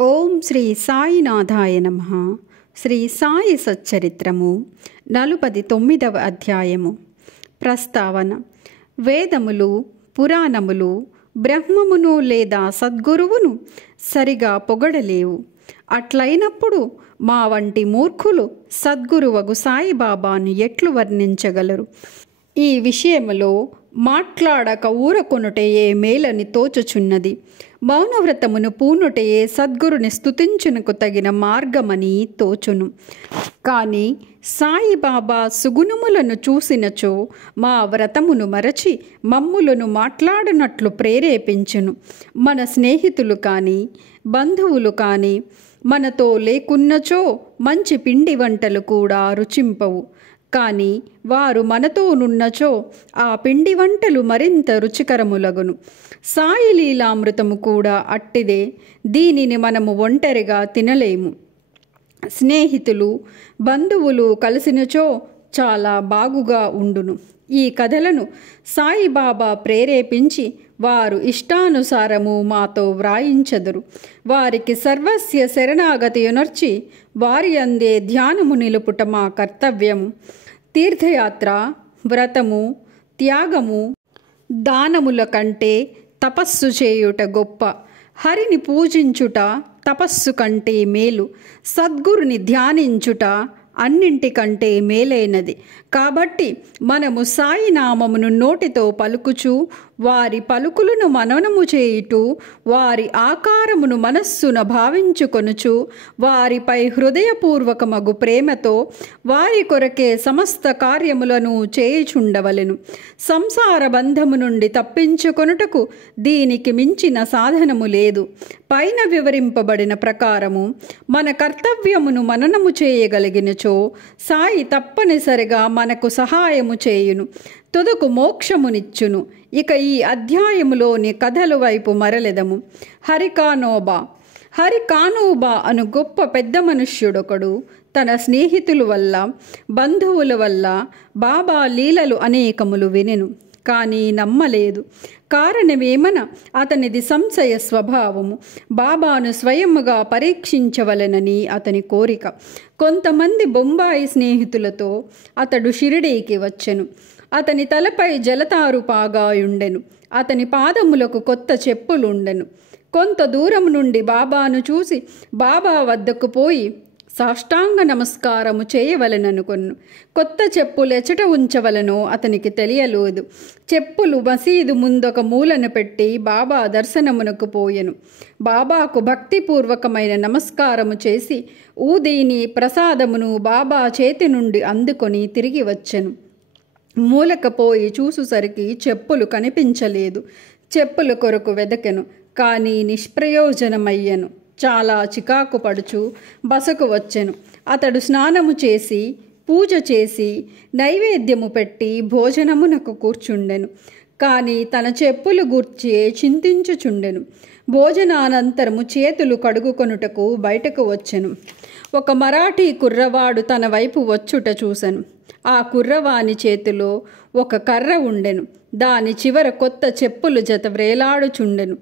ఓం శ్రీ సాయినాథాయ నమః. శ్రీ సాయి సచ్చరిత్రము 49వ అధ్యాయము. ప్రస్తావన. వేదములు, పురాణములు బ్రహ్మమును లేదా సద్గురువును సరిగా పొగడలేవు. అట్లయినప్పుడు మా వంటి మూర్ఖులు సద్గురువగు సాయిబాబాను ఎట్లు వర్ణించగలరు? ఈ విషయములో మాట్లాడక ఊరకొనుటయే మేలని తోచుచున్నది. మౌనవ్రతమును పూనుటయే సద్గురుని స్తుతించునకు తగిన మార్గమని తోచును. కానీ సాయిబాబా సుగుణములను చూసినచో మా వ్రతమును మరచి మమ్ములను మాట్లాడినట్లు ప్రేరేపించును. మన స్నేహితులు కానీ బంధువులు కానీ మనతో లేకున్నచో మంచి పిండి వంటలు కూడా రుచింపవు. కానీ వారు మనతోనున్నచో ఆ పిండి వంటలు మరింత రుచికరములగును. సాయి లీలామృతము కూడా అట్టిదే. దీనిని మనము ఒంటరిగా తినలేము. స్నేహితులు బంధువులు కలిసినచో చాలా బాగుగా ఉండును. ఈ కథలను సాయిబాబా ప్రేరేపించి వారు ఇష్టానుసారము మాతో వ్రాయించదురు. వారికి సర్వస్య శరణాగతి యొనర్చి వారి అందే ధ్యానము నిలుపుట మా కర్తవ్యము. తీర్థయాత్ర, వ్రతము, త్యాగము, దానముల కంటే తపస్సు చేయుట గొప్ప. హరిని పూజించుట తపస్సు కంటే మేలు. సద్గురుని ధ్యానించుట అన్నింటికంటే మేలైనది. కాబట్టి మనము సాయి నామమును నోటితో పలుకుచు వారి పలుకులను మననము చేయుటూ వారి ఆకారమును మనస్సున భావించుకొనుచు వారిపై హృదయపూర్వకమగు ప్రేమతో వారి కొరకే సమస్త కార్యములను చేయుచుండవలెను. సంసార బంధము నుండి తప్పించుకొనుటకు దీనికి మించిన సాధనము లేదు. పైన వివరింపబడిన ప్రకారము మన కర్తవ్యమును మననము చేయగలిగినచో సాయి తప్పనిసరిగా మనకు సహాయము చేయును, తుదకు మోక్షమునిచ్చును. ఇక ఈ అధ్యాయములోని కథల వైపు మరలెదము. హరికానోబా అను గొప్ప పెద్ద మనుష్యుడొకడు తన స్నేహితుల వల్ల బంధువుల వల్ల బాబా లీలలు అనేకములు వినెను. కానీ నమ్మలేదు. కారణమేమన అతనిది సంశయ స్వభావము. బాబాను స్వయముగా పరీక్షించవలెనని అతని కోరిక. కొంతమంది బొంబాయి స్నేహితులతో అతడు షిరిడీకి వచ్చెను. అతని తలపై జలతారు పాగాయుండెను. అతని పాదములకు కొత్త చెప్పులుండెను. కొంత దూరం నుండి బాబాను చూసి బాబా వద్దకు పోయి సాష్టాంగ నమస్కారము చేయవలెననుకొను. కొత్త చెప్పులు ఎచట ఉంచవలనో అతనికి తెలియలేదు. చెప్పులు మసీదు ముందొక మూలను పెట్టి బాబా దర్శనమునకు పోయెను. బాబాకు భక్తిపూర్వకమైన నమస్కారము చేసి ఊదీని ప్రసాదమును బాబా చేతి నుండి అందుకొని తిరిగి వచ్చెను. మూలకపోయి చూసుసరికి చెప్పులు కనిపించలేదు. చెప్పుల కొరకు వెదకెను. కానీ నిష్ప్రయోజనమయ్యెను. చాలా చికాకు పడుచు బసకు వచ్చెను. అతడు స్నానము చేసి పూజ చేసి నైవేద్యము పెట్టి భోజనమునకు కూర్చుండెను. కానీ తన చెప్పులు గూర్చి చింతించుచుండెను. భోజనానంతరము చేతులు కడుగుకొనుటకు బయటకు వచ్చెను. ఒక మరాఠీ కుర్రవాడు తన వైపు వచ్చుట చూసెను. ఆ కుర్రవాని చేతిలో ఒక కర్ర ఉండెను. దాని చివర కొత్త చెప్పులు జత వ్రేలాడుచుండెను.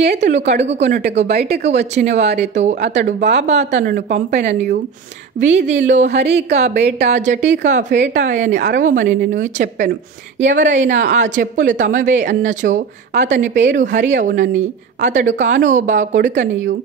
చేతులు కడుగుకొనుటకు బయటకు వచ్చిన వారితో అతడు బాబా తనను పంపెననియు వీధిలో హరికా బేటా జటీకా ఫేటా అని అరవమనిను చెప్పెను. ఎవరైనా ఆ చెప్పులు తమవే అన్నచో అతని పేరు హరి అవునని, అతడు కానోబా కొడుకనియు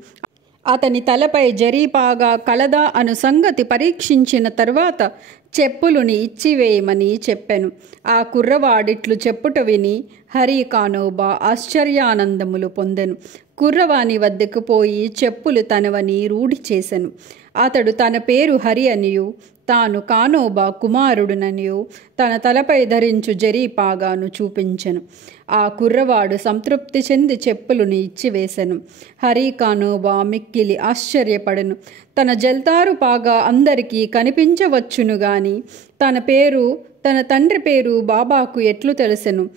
అతని తలపై జరీపాగా కలదా అను సంగతి పరీక్షించిన తరువాత చెప్పులుని ఇచ్చివేయమని చెప్పెను. ఆ కుర్రవాడిట్లు చెప్పుట విని హరి కానోబా ఆశ్చర్యానందములు పొందెను. కుర్రవాని వద్దకు పోయి చెప్పులు తనవని రూఢి చేసెను. అతడు తన పేరు హరి అనియు తాను కానోబా కుమారుడుననియు తన తలపై ధరించు జరీపాగాను చూపించెను. ఆ కుర్రవాడు సంతృప్తి చెంది చెప్పులను ఇచ్చివేశెను. హరి కానోబా మిక్కిలి ఆశ్చర్యపడెను. తన జల్తారు పాగా అందరికీ కనిపించవచ్చును గాని తన తండ్రి పేరు బాబాకు ఎట్లు తెలిసెను?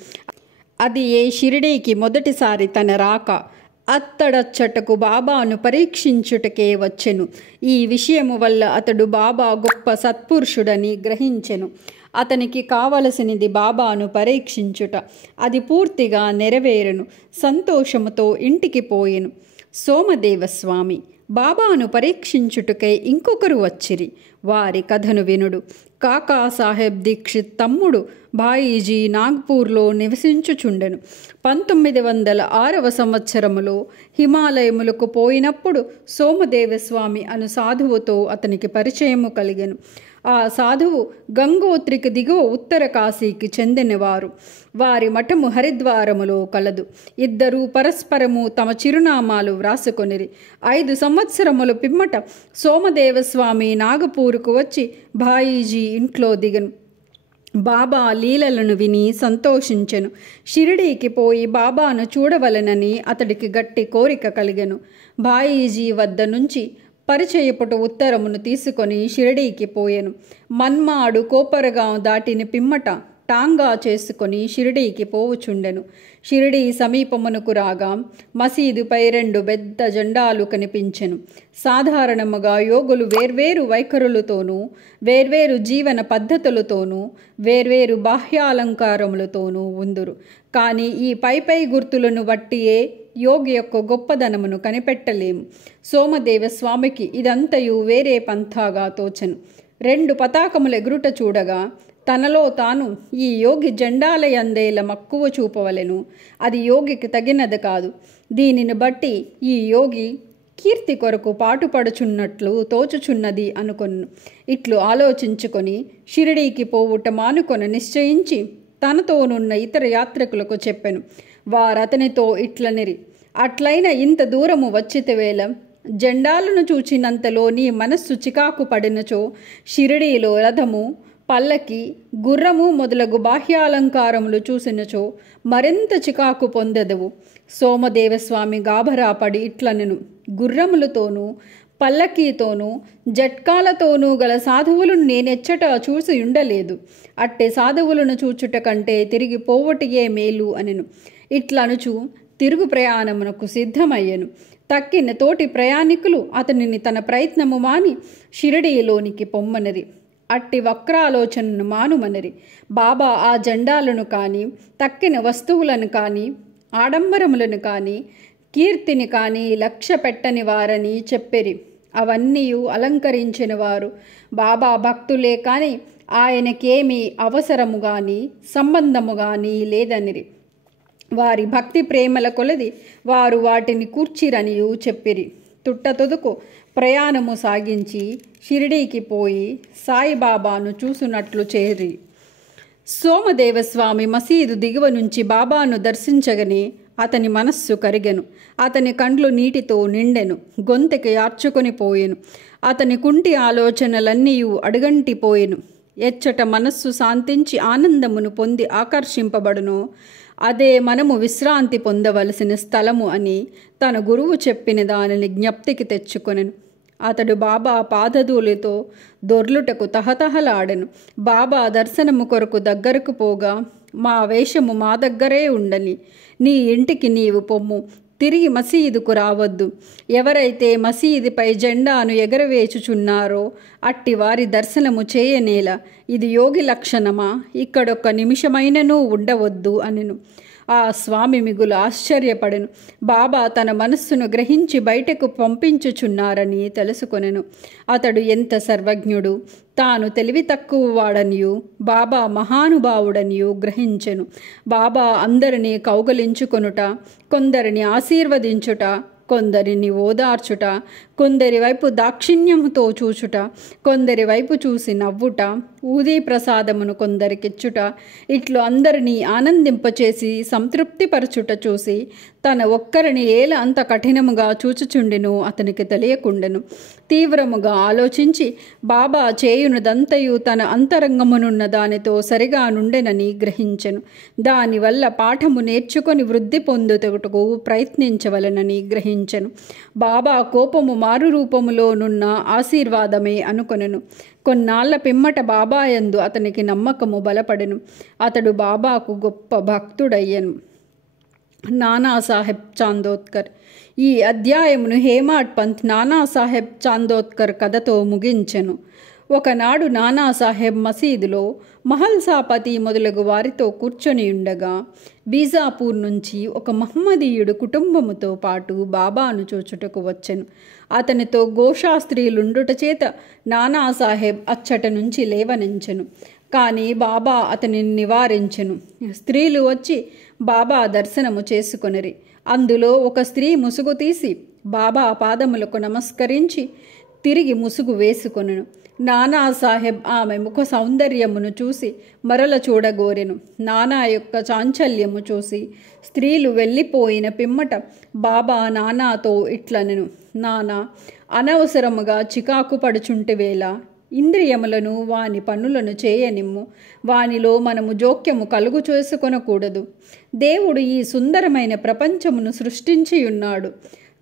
అది ఏ షిరిడీకి మొదటిసారి తన రాక. అత్తడచ్చటకు బాబాను పరీక్షించుటకే వచ్చెను. ఈ విషయము వల్ల అతడు బాబా గొప్ప సత్పురుషుడని గ్రహించెను. అతనికి కావలసినది బాబాను పరీక్షించుట. అది పూర్తిగా నెరవేరెను. సంతోషముతో ఇంటికి పోయెను. సోమదేవస్వామి బాబాను పరీక్షించుటకై ఇంకొకరు వచ్చిరి. వారి కథను వినుడు. కాకాసాహెబ్ దీక్షిత్ తమ్ముడు భాయీజీ నాగ్పూర్లో నివసించుచుండెను. 1906 సంవత్సరములో హిమాలయములకు పోయినప్పుడు సోమదేవస్వామి అను సాధువుతో అతనికి పరిచయము కలిగెను. ఆ సాధువు గంగోత్రికి దిగువ ఉత్తర కాశీకి చెందినవారు. వారి మఠము హరిద్వారములో కలదు. ఇద్దరూ పరస్పరము తమ చిరునామాలు వ్రాసుకొనిరి. 5 సంవత్సరముల పిమ్మట సోమదేవస్వామి నాగపూరుకు వచ్చి భాయీజీ ఇంట్లో దిగను. బాబా లీలలను విని సంతోషించెను. షిరిడీకి పోయి బాబాను చూడవలెనని అతడికి గట్టి కోరిక కలిగెను. భాయీజీ వద్ద నుంచి పరిచయపుట ఉత్తరమును తీసుకొని షిరిడీకి పోయెను. మన్మాడు కోపరగాం దాటిన పిమ్మట టాంగా చేసుకొని షిరిడీకి పోవుచుండెను. షిరిడీ సమీపమునకు రాగా మసీదుపై 2 పెద్ద జెండాలు కనిపించెను. సాధారణముగా యోగులు వేర్వేరు వైఖరులతోనూ, వేర్వేరు జీవన పద్ధతులతోనూ, వేర్వేరు బాహ్యాలంకారములతోనూ ఉందురు. కానీ ఈ పై గుర్తులను బట్టియే యోగి యొక్క గొప్పదనమును కనిపెట్టలేము. సోమదేవస్వామికి ఇదంతయు వేరే పంథాగా తోచెను. 2 పతాకముల ఎగురుట చూడగా తనలో తాను ఈ యోగి జెండాలయందేల మక్కువ చూపవలెను. అది యోగికి తగినది కాదు. దీనిని బట్టి ఈ యోగి కీర్తి కొరకు పాటుపడుచున్నట్లు తోచుచున్నది అనుకొను. ఇట్లు ఆలోచించుకొని షిరిడీకి పోవుట మానుకొని నిశ్చయించి తనతోనున్న ఇతర యాత్రికులకు చెప్పెను. వారతనితో ఇట్లనిరి, అట్లైన ఇంత దూరము వచ్చితవేళ జెండాలను చూచినంతలో నీ మనస్సు చికాకు పడినచో షిరిడీలో రథము, పల్లకి, గుర్రము మొదలగు బాహ్యాలంకారములు చూసినచో మరింత చికాకు పొందెదవు. సోమదేవస్వామి గాభరాపడి ఇట్లనెను, గుర్రములతోనూ పల్లకీతోనూ జట్కాలతోనూ గల సాధువులను నేనెచ్చట చూసి ఉండలేదు. అట్టే సాధువులను చూచుట కంటే తిరిగి పోవటియే మేలు అనెను. ఇట్లనుచు తిరుగు ప్రయాణమునకు సిద్ధమయ్యెను. తక్కిన తోటి ప్రయాణికులు అతనిని తన ప్రయత్నము మాని షిరిడీలోనికి పొమ్మనరి. అట్టి వక్రాలోచనను మానుమనరి. బాబా ఆ జెండాలను కానీ, తక్కిన వస్తువులను కానీ, ఆడంబరములను కానీ, కీర్తిని కానీ లక్ష్య పెట్టని వారని చెప్పిరి. అవన్నీ అలంకరించిన వారు బాబా భక్తులే కానీ ఆయనకేమీ అవసరము కానీ సంబంధము కానీ లేదనిరి. వారి భక్తి ప్రేమల కొలది వారు వాటిని కూర్చిరనియు చెప్పిరి. తుట్టతొదుకు ప్రయాణము సాగించి షిరిడీకి పోయి సాయిబాబాను చూసునట్లు చేరి. సోమదేవస్వామి మసీదు దిగువ నుంచి బాబాను దర్శించగనే అతని మనస్సు కరిగెను. అతని కండ్లు నీటితో నిండెను. గొంతెకి యార్చుకొని పోయెను. అతని కుంటి ఆలోచనలన్నీ అడుగంటిపోయెను. ఎచ్చట మనస్సు శాంతించి ఆనందమును పొంది ఆకర్షింపబడునో అదే మనము విశ్రాంతి పొందవలసిన స్థలము అని తన గురువు చెప్పిన దానిని జ్ఞప్తికి తెచ్చుకొనెను. అతడు బాబా పాదధూళితో దొర్లుటకు తహతహలాడెను. బాబా దర్శనము కొరకు దగ్గరకు పోగా, మా వేషము మా దగ్గరే ఉండని, నీ ఇంటికి నీవు పొమ్ము, తిరిగి మసీదుకు రావద్దు. ఎవరైతే మసీదుపై జెండాను ఎగరవేచుచున్నారో అట్టి వారి దర్శనము చేయనేలా. ఇది యోగి లక్షణమా? ఇక్కడొక్క నిమిషమైననూ ఉండవద్దు అనెను. ఆ స్వామి మిగులు ఆశ్చర్యపడెను. బాబా తన మనస్సును గ్రహించి బయటకు పంపించుచున్నారని తెలుసుకొనెను. అతడు ఎంత సర్వజ్ఞుడు, తాను తెలివి తక్కువ వాడనియు బాబా మహానుభావుడనియు గ్రహించెను. బాబా అందరినీ కౌగలించుకొనుట, కొందరిని ఆశీర్వదించుట, కొందరిని ఓదార్చుట, కొందరి వైపు దాక్షిణ్యముతో చూచుట, కొందరి వైపు చూసి నవ్వుట, ఊదీ ప్రసాదమును కొందరికిచ్చుట, ఇట్లు అందరినీ ఆనందింపచేసి సంతృప్తిపరచుట చూసి తన ఒక్కరిని ఏల అంత కఠినముగా చూచుచుండెను అతనికి తెలియకుండెను. తీవ్రముగా ఆలోచించి బాబా చేయునదంతయు తన అంతరంగమునున్న దానితో సరిగా నుండెనని గ్రహించెను. దానివల్ల పాఠము నేర్చుకొని వృద్ధి పొందుటకు ప్రయత్నించవలనని గ్రహించెను. బాబా కోపము మారు రూపములోనున్న ఆశీర్వాదమే అనుకొనెను. కొన్నాళ్ల పిమ్మట బాబాయందు అతనికి నమ్మకము బలపడెను. అతడు బాబాకు గొప్ప భక్తుడయ్యను. నానాసాహెబ్ చాందోద్కర్. ఈ అధ్యాయమును హేమాడ్ పంత్ నానాసాహెబ్ చాందోద్కర్ కథతో ముగించెను. ఒకనాడు నానాసాహెబ్ మసీదులో మహల్సాపతి మొదలగు వారితో కూర్చొని ఉండగా బీజాపూర్ నుంచి ఒక మహమ్మదీయుడు కుటుంబముతో పాటు బాబాను చూచుటకు వచ్చెను. అతనితో గోషాస్త్రీలుండుట చేత నానాసాహెబ్ అచ్చట నుంచి లేవనెంచెను. కానీ బాబా అతనిని నివారించెను. స్త్రీలు వచ్చి బాబా దర్శనము చేసుకొనిరి. అందులో ఒక స్త్రీ ముసుగు తీసి బాబా పాదములకు నమస్కరించి తిరిగి ముసుగు వేసుకొనెను. నానాసాహెబ్ ఆమె ముఖ సౌందర్యమును చూసి మరల చూడగోరెను. నానా యొక్క చాంచల్యము చూసి స్త్రీలు వెళ్ళిపోయిన పిమ్మట బాబా నానాతో ఇట్లనెను, నానా, అనవసరముగా చికాకు పడుచుంటివేళ ఇంద్రియములను వాని పనులను చేయనిమ్ము. వానిలో మనము జోక్యము కలుగు చేసుకొనకూడదు. దేవుడు ఈ సుందరమైన ప్రపంచమును సృష్టించియున్నాడు.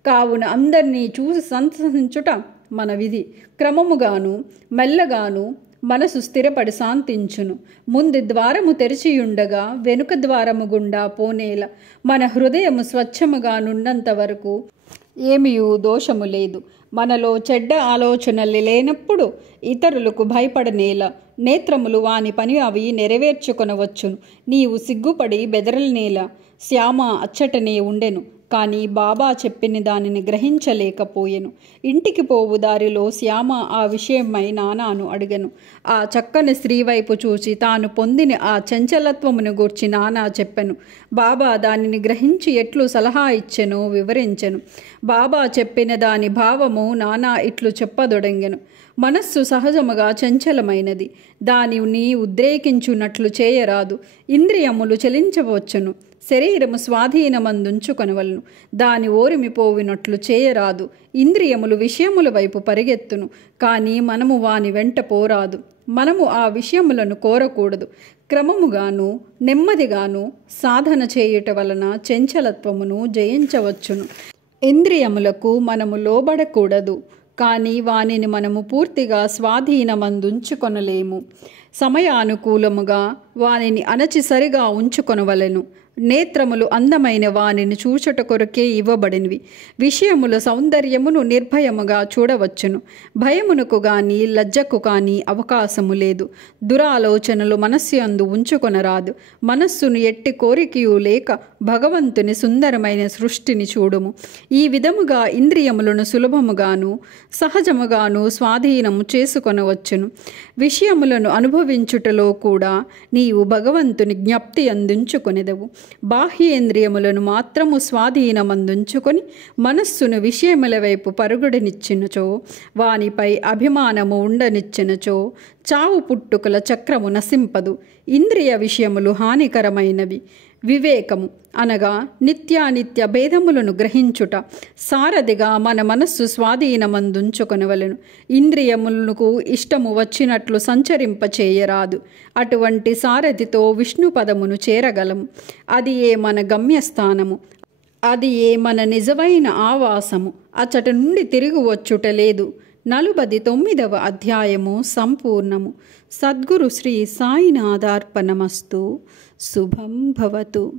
కావున అందరినీ చూసి సంతసించుట మన విధి. క్రమముగాను మెల్లగాను మనసు స్థిరపడి శాంతించును. ముందు ద్వారము తెరిచియుండగా వెనుక ద్వారము గుండా పోనేల. మన హృదయము స్వచ్ఛముగా నున్నంత వరకు ఏమీ దోషము లేదు. మనలో చెడ్డ ఆలోచనలు లేనప్పుడు ఇతరులకు భయపడనేల. నేత్రములు వాని పని అవి నెరవేర్చుకొనవచ్చును. నీవు సిగ్గుపడి బెదరలనేల. శ్యామ అచ్చటనే ఉండెను. కానీ బాబా చెప్పిన దానిని గ్రహించలేకపోయెను. ఇంటికి పోవు దారిలో శ్యామ ఆ విషయమై నానాను అడిగెను. ఆ చక్కని స్త్రీ వైపు చూచి తాను పొందిన ఆ చంచలత్వమును గూర్చి నానా చెప్పెను. బాబా దానిని గ్రహించి ఎట్లు సలహా ఇచ్చెనో వివరించెను. బాబా చెప్పిన దాని భావము నానా ఇట్లు చెప్పదొడంగెను. మనస్సు సహజముగా చంచలమైనది. దానిని ఉద్రేకించున్నట్లు చేయరాదు. ఇంద్రియములు చలించవచ్చును. శరీరము స్వాధీనమందుంచుకొనవలను. దాని ఓరిమిపోవినట్లు చేయరాదు. ఇంద్రియములు విషయముల వైపు పరిగెత్తును. కానీ మనము వాని వెంట పోరాదు. మనము ఆ విషయములను కోరకూడదు. క్రమముగాను నెమ్మదిగాను సాధన చేయుట వలన చంచలత్వమును జయించవచ్చును. ఇంద్రియములకు మనము లోబడకూడదు. కానీ వానిని మనము పూర్తిగా స్వాధీనమందుంచుకొనలేము. సమయానుకూలముగా వానిని అణచి సరిగా ఉంచుకొనవలెను. నేత్రములు అందమైన వానిని చూచుట కొరకే ఇవ్వబడినవి. విషయముల సౌందర్యమును నిర్భయముగా చూడవచ్చును. భయమునకు గాని లజ్జకు కానీ అవకాశము లేదు. దురాలోచనలు మనస్సు అందు ఉంచుకొనరాదు. మనస్సును ఎట్టి కోరికయు లేక భగవంతుని సుందరమైన సృష్టిని చూడుము. ఈ విధముగా ఇంద్రియములను సులభముగాను సహజముగాను స్వాధీనము చేసుకొనవచ్చును. విషయములను అనుభవించుటలో కూడా నీవు భగవంతుని జ్ఞప్తి అందించుకొనిదవు. బాహ్యేంద్రియములను మాత్రము స్వాధీనమందుంచుకొని మనస్సును విషయముల వైపు పరుగుడనిచ్చినచో, వానిపై అభిమానము ఉండనిచ్చినచో చావు పుట్టుకల చక్రము నశింపదు. ఇంద్రియ విషయములు హానికరమైనవి. వివేకము అనగా నిత్యానిత్య భేదములను గ్రహించుట. సారథిగా మన మనస్సు స్వాధీనమందుంచుకొనవలెను. ఇంద్రియములకు ఇష్టము వచ్చినట్లు సంచరింపచేయరాదు. అటువంటి సారథితో విష్ణు పదమును చేరగలము. అది ఏ మన గమ్యస్థానము. అది ఏ మన నిజమైన ఆవాసము. అచ్చట నుండి తిరిగి వచ్చుట లేదు. 49వ అధ్యాయము సంపూర్ణము. సద్గురు శ్రీ సాయినాథార్పణమస్తు. శుభం భవతు.